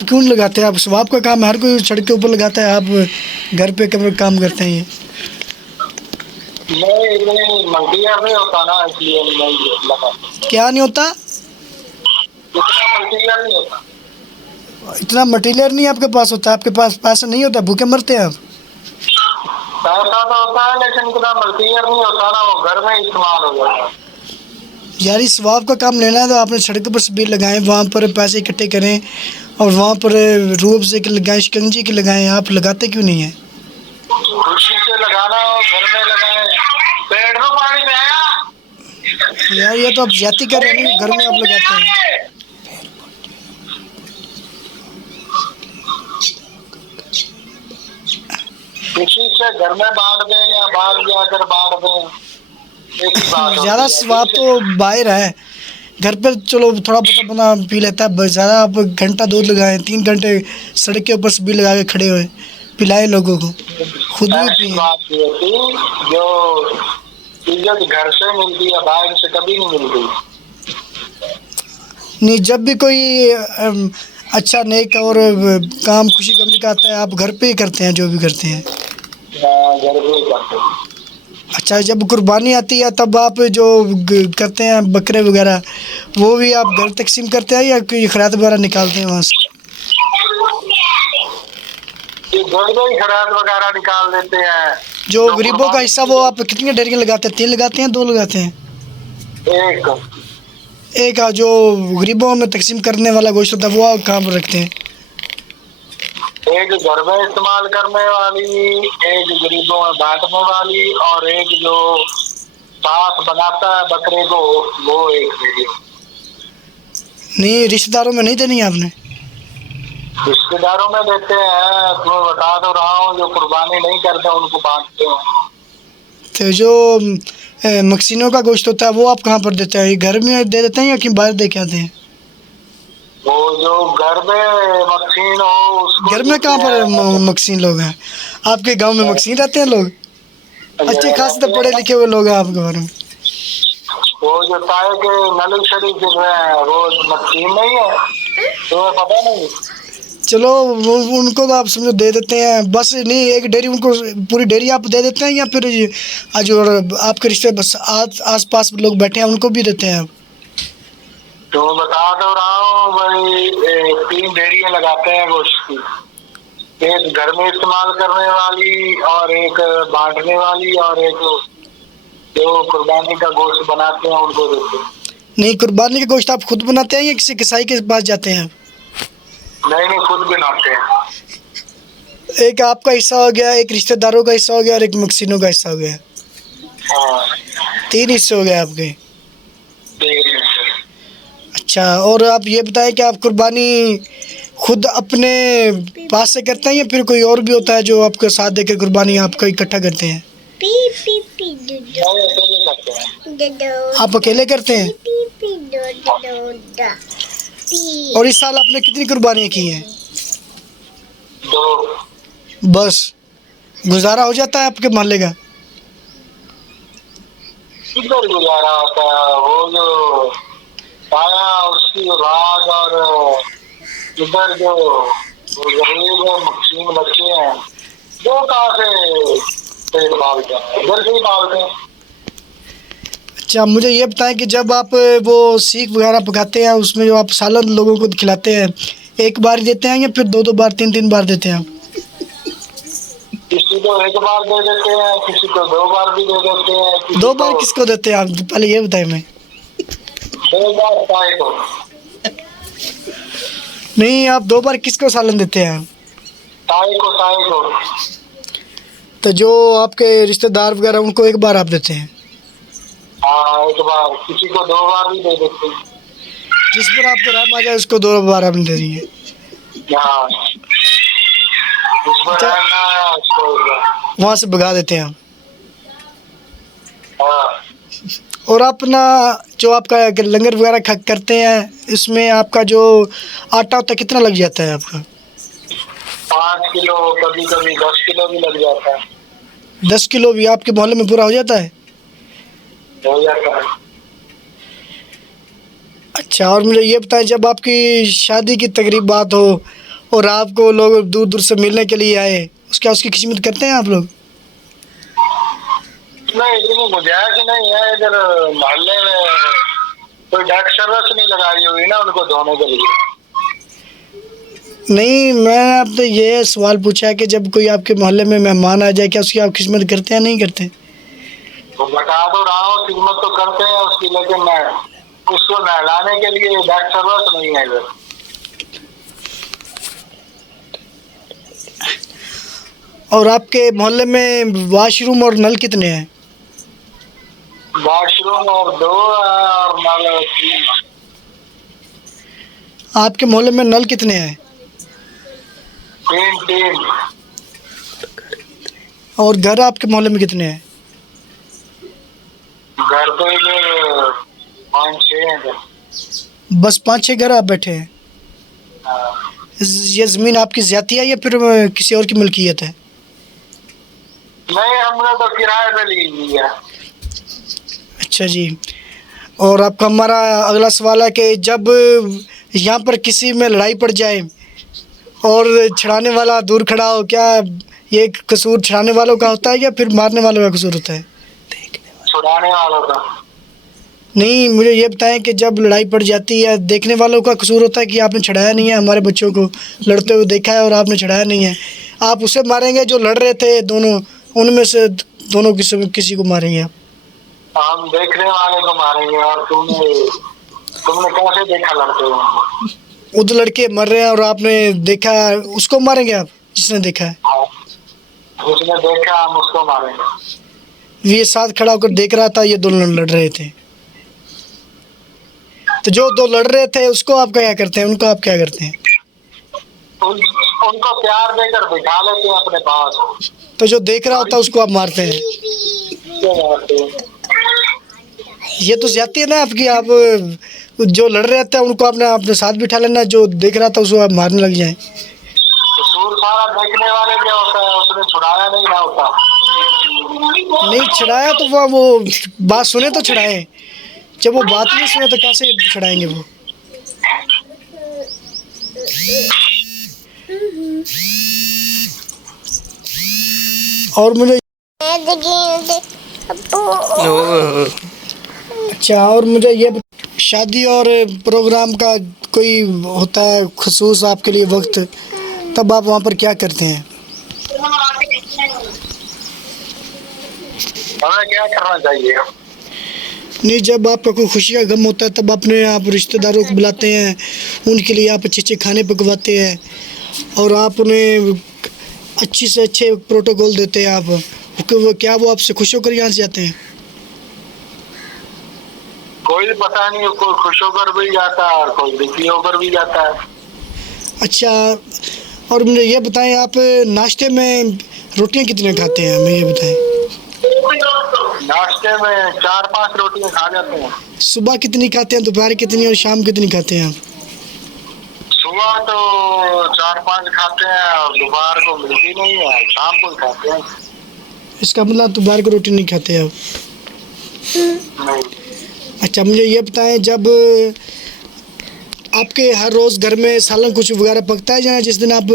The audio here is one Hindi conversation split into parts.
क्यों नहीं लगाते आप? स्वाब का काम हर कोई सड़क के ऊपर लगाता है, आप घर पे कब काम करते हैं ये? नहीं, मल्टीयर नहीं होता ना, इसलिए नहीं लगा। क्या नहीं होता? इतना मल्टीयर नहीं होता। इतना मटेरियल नहीं आपके पास होता? आपके पास पैसा नहीं होता, भूखे मरते हैं आप? पैसा तो होता है लेकिन इतना मल्टीयर नहीं होता ना, वो घर में इस्तेमाल हो जाता है। यार इस स्वाब का काम लेना है तो आपने सड़क पर स्पीड लगाएं, वहाँ पर पैसे इकट्ठे करें और वहाँ पर रूप से के लगाएं, शिकंजी के लगाएं। आप लगाते क्यों नहीं है? खुशी से लगाना हो, घर में लगाए। पेड़ में पानी पिया यार ये तो आप ज्यादा कर रहे हैं ना, घर में आप लगाते हैं। खुशी से घर में बांट दें या बाहर जाकर बांट दें, एक ही बात होती ज़्यादा है। स्वाब तो बाहर है, घर पर चलो थोड़ा बहुत बना पी लेता है। ज़्यादा आप घंटा दूध लगाएं, 3 घंटे सड़क के ऊपर स्पीड लगा के खड़े हुए, पिलाए लोगों को, खुद भी ऐसी पिए। बात ये होती जो इज्जत घर से मिलती है, बाहर से कभी नहीं मिलती। नहीं, जब भी कोई अच्छा नेक और काम खुशी गमी का आता है, आप घर पे ही करते हैं जो भी करते हैं? घर पे ही करते हैं। अच्छा, जब कुर्बानी आती है तब आप जो करते हैं बकरे वगैरह, वो भी आप घर तकसीम करते हैं या कोई खैरात वगैरह निकालते हैं वहाँ से? ये घर में ही खैरात वगैरह निकाल देते हैं। जो गरीबों का हिस्सा वो आप कितनी डेरियाँ लगाते हैं? 3 लगाते हैं, 2 लगाते हैं? एक जो गरीबों में तकसीम करने वाला गोश्त होता है वो आप कहाँ पर रखते हैं? एक घर में इस्तेमाल करने वाली, एक गरीबों में बांटने वाली, और एक जो साथ बनाता है बकरे को, वो एक वीडियो। नहीं, रिश्तेदारों में नहीं देनी है आपने? रिश्तेदारों में देते हैं, तुम्हें बता तो रहा हूँ, जो कुर्बानी नहीं करते उनको बांटते हैं। तो जो मक्सीनों का गोश्त होता है वो आप कहाँ पर देते हैं? घर में दे देते हैं या कहीं बाहर दे के आते हैं? वो जो घर में मक्सीन हो उसको घर में कहाँ पर मक्सीन लोग हैं? आपके गांव में मक्सीन रहते हैं लोग? अच्छे खासे तो पढ़े लिखे हुए लोग हैं आपके बारे में। वो जो ताए के नली शरीफ दिख रहे हैं वो मक्सीन नहीं है, तुम्हें पता नहीं? चलो वो उनको तो आप समझो दे देते हैं बस। नहीं, एक डेयरी उनको पूरी डेयरी आप दे देते हैं या फिर जो आपके रिश्ते बस आस पास लोग बैठे हैं उनको भी देते हैं आप? तो बता तो रहा हूँ भाई, 3 डेयरियाँ लगाते हैं गोश्त की। एक घर में इस्तेमाल करने वाली, और एक बांटने वाली, और एक जो कुर्बानी का गोश्त बनाते हैं उनको देते हैं। नहीं, कुर्बानी का गोश्त आप खुद बनाते हैं या किसी कसाई के पास जाते हैं? नहीं, खुद बनाते हैं। एक आपका हिस्सा हो गया, एक रिश्तेदारों का हिस्सा हो गया और एक मक्सीनों का हिस्सा हो गया। हाँ, 3 हिस्से हो गए आपके। ठीक है। अच्छा, और आप ये बताएं कि आप कुर्बानी खुद अपने पास से करते हैं या फिर कोई और भी होता है जो आपके साथ देकर कुर्बानी आपका इकट्ठा करते हैं? आप अकेले करते हैं? और इस साल आपने कितनी कुर्बानियाँ की हैं? 2। बस गुजारा हो जाता है आपके मोहल्ले का? किधर गुजारा होता है, वो जो पाया उसकी औलाद, और इधर जो गरीब मक्सीन बच्चे हैं वो कहाँ से पेट पालते हैं, इधर से ही पालते हैं। अच्छा, मुझे ये बताएं कि जब आप वो सीख वगैरह पकाते हैं उसमें जो आप सालन लोगों को खिलाते हैं, एक बार देते हैं या फिर 2-2 बार 3-3 बार देते हैं आप? किसी को 1 बार दे देते हैं, किसी को 2 बार भी दे देते हैं। 2 बार किसको देते हैं आप, पहले ये बताएं। मैं 2 बार ताए को। नहीं, आप 2 बार किसको सालन देते हैं? ताए को। तो जो आपके रिश्तेदार वगैरह उनको 1 बार आप देते हैं? हाँ, 1 बार, किसी को 2 बार भी दे देते हैं। जिस पर आपको रहम आ जाए उसको 2 बार आप दे देंगे? हाँ, जिसको रहना है उसको वहाँ से भगा देते हैं आप? हाँ। और अपना जो आपका लंगर वगैरह करते हैं इसमें आपका जो आटा होता है कितना लग जाता है आपका? 5 किलो, कभी कभी 10 किलो भी लग जाता है। 10 किलो भी आपके मोहल्ले में पूरा हो जाता है? हो जाता है। अच्छा, और मुझे ये बताएं जब आपकी शादी की तकरीबात हो और आपको लोग दूर दूर से मिलने के लिए आए, उसकी खिदमत करते हैं आप लोग? नहीं, इतनी गुंजाइश नहीं है इधर मोहल्ले में, कोई डेस्क सर्विस नहीं लगाई हुई ना उनको धोने के लिए। नहीं, मैं आपसे ये सवाल पूछा है कि जब कोई आपके मोहल्ले में मेहमान आ जाए, क्या उसकी आप खिदमत करते हैं नहीं करते? तो बता तो रहा हूँ, खिदमत तो करते हैं उसकी, लेकिन मैं उसको नहलाने के लिए डेस्क सर्विस नहीं है इधर। और आपके मोहल्ले में वॉशरूम और नल कितने हैं? वॉशरूम और 2 है और नल 3। आपके मोहल्ले में नल कितने हैं? 3। और घर आपके मोहल्ले में कितने हैं? घर तो इधर 5-6 हैं। बस 5-6 घर आप बैठे हैं? हाँ। ये ज़मीन आपकी ज़ाती है या फिर किसी और की मिल्कियत है? नहीं, हमने तो किराए पे ली हुई है। अच्छा जी। और आपका हमारा अगला सवाल है कि जब यहाँ पर किसी में लड़ाई पड़ जाए और छड़ाने वाला दूर खड़ा हो, क्या ये कसूर छड़ाने वालों का होता है या फिर मारने वालों का कसूर होता है? छुड़ाने वालों का। नहीं, मुझे ये बताएं कि जब लड़ाई पड़ जाती है, देखने वालों का कसूर होता है कि आपने छड़ाया नहीं है, हमारे बच्चों को लड़ते हुए देखा है और आपने छड़ाया नहीं है, आप उसे मारेंगे जो लड़ रहे थे दोनों, उनमें से दोनों किसी को मारेंगे आप? हम देखने वाले को मारेंगे। और तुमने कैसे देखा लड़ते हुए? उधर लड़के मर रहे हैं और आपने देखा, उसको मारेंगे आप जिसने देखा है? हाँ, उसने देखा, हम उसको मारेंगे। ये साथ खड़ा होकर देख रहा था, ये दोनों लड़ रहे थे, तो जो दो लड़ रहे थे उसको आप क्या करते हैं, उनको आप क्या करते हैं? उनको प्यार देकर बिठा लेते हैं अपने पास। तो जो देख रहा होता है उसको आप मारते हैं? क्यों मारते हैं? ये तो ज्यादती है ना आपकी। आप जो लड़ रहे थे उनको आपने अपने साथ बिठा लेना, जो देख रहा था उसको आप मारने लग जाए। कसूर सारा देखने वाले क्या होता है, उसने छुड़ाया नहीं ना होता। नहीं छड़ाया तो वो बात सुने तो छड़ाए, जब वो बात नहीं सुने तो कैसे छड़ाएंगे वो? और मुझे अच्छा, और मुझे ये शादी और प्रोग्राम का कोई होता है खुसूस आपके लिए वक्त, तब आप वहाँ पर क्या करते हैं? हमें क्या करना चाहिए? नहीं, जब आपका कोई खुशी का गम होता है तब अपने आप रिश्तेदारों को बुलाते हैं, उनके लिए आप अच्छे अच्छे खाने पकवाते हैं और आप उन्हें अच्छी से अच्छे प्रोटोकॉल देते हैं आप, क्या वो आपसे खुश होकर यहाँ से जाते हैं? कोई पता नहीं, कोई खुश होकर भी जाता है और कोई दुखी होकर भी जाता है। अच्छा, और मुझे ये बताएं, आप नाश्ते में रोटियां कितने खाते हैं, हमें ये बताएं। नाश्ते में 4-5 रोटियां खा जाते हैं। सुबह कितनी खाते हैं, दोपहर कितनी और शाम कितनी खाते हैं आप? सुबह तो 4-5 खाते हैं और दोपहर को मिलती नहीं है, शाम को खाते हैं। इसका मतलब दोपहर को रोटी नहीं खाते आप? नहीं। अच्छा, मुझे ये बताएं, जब आपके हर रोज़ घर में सालन कुछ वगैरह पकता है, या जिस दिन आप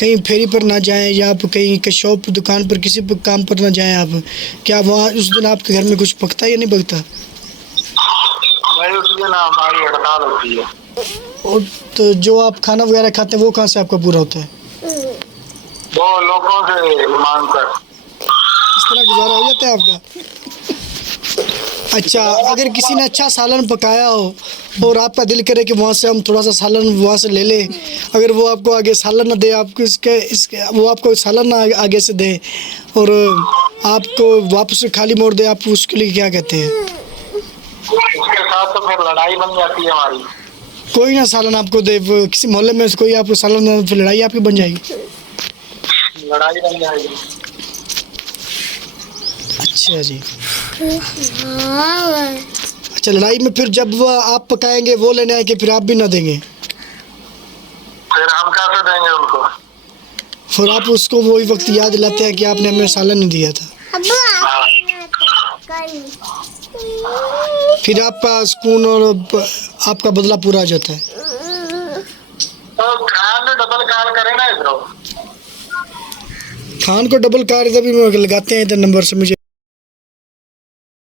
कहीं फेरी पर ना जाएं या आप कहीं शॉप दुकान पर किसी पर काम पर ना जाएं आप, क्या वहाँ उस दिन आपके घर में कुछ पकता है या नहीं पकता? नहीं, उस दिन हमारी हड़ताल होती है। और तो जो आप खाना वगैरह खाते हैं वो कहाँ से आपका पूरा होता है? वो लोगों से मांग कर। इस तरह गुजारा हो जाता है आपका? अच्छा, अगर किसी ने अच्छा सालन पकाया हो और आपका दिल करे कि वहाँ से हम थोड़ा सा सालन वहाँ से ले लें, अगर वो आपको आगे सालन ना दे, आपको इसके वो आपको सालन ना आगे से दे और आपको वापस खाली मोड़ दे, आप उसके लिए क्या कहते हैं? उसके साथ तो फिर लड़ाई बन जाती है हमारी। कोई ना सालन आपको दे, किसी मोहल्ले में कोई आपको सालन ना, फिर लड़ाई आपकी बन जाएगी। लड़ाई बन जाएगी। अच्छा जी। अच्छा, लड़ाई में फिर जब वो आप पकाएंगे वो लेने आए कि फिर आप भी ना देंगे? फिर हम कैसे देंगे उनको? फिर आप उसको वही वक्त याद दिलाते हैं कि आपने हमें सालन नहीं दिया था, फिर आपका सुकून और आपका बदला पूरा आ जाता है। तो खाने से डबल कॉल करें ना इधर। खान को डबल कार इधर भी लगाते हैं इधर नंबर से मुझे